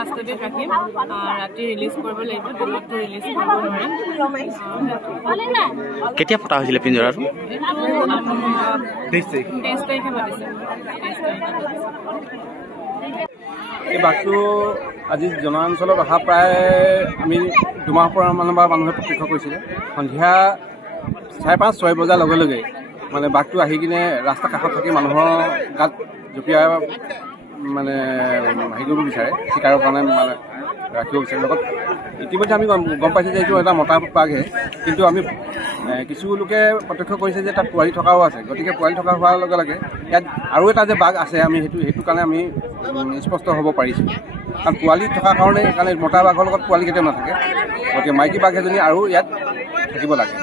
কাষ্টডিত ৰাখিম ৰাতি ৰিলিজ কৰিব লাগিব দিনতো ৰিলিজ কৰিব নোৱাৰিম কেতিয়া ফটা হৈছিলে পিঞ্জৰাটো 23 তাৰিখে পাতিছে এই বাঘটো আজি জনাঞ্চলত অহা প্ৰায় আমি দুমাহ মানৰ মানুহে প্ৰত্যক্ষ কৰিছিলে সন্ধিয়া 5:30-6 বজাৰ লগে লগে মানে বাঘটো আহি কিনে ৰাস্তা কাষত থাকি মানুহৰ গাত জঁপিয়াই মানে হেৰি কৰিব বিচাৰে চিকাৰৰ কাৰণে মানে ৰাখিব বিচাৰে লগত ইতিমধ্যে আমি গম পাইছোঁ যে এইটো এটা মতা বাঘহে কিন্তু আমি কিছু লোকে প্ৰত্যক্ষ কৰিছে যে তাত পোৱালি থকাও আছে গতিকে পোৱালি থকা হোৱাৰ লগে লগে ইয়াত আৰু এটা যে বাঘ আছে আমি সেইটো কাৰণে আমি স্পষ্ট হ'ব পাৰিছোঁ কাৰণ পোৱালি থকাৰ কাৰণে মতা বাঘৰ লগত পোৱালি কেতিয়াও নাথাকে গতিকে মাইকী বাঘ এজনী আৰু ইয়াত থাকিব লাগে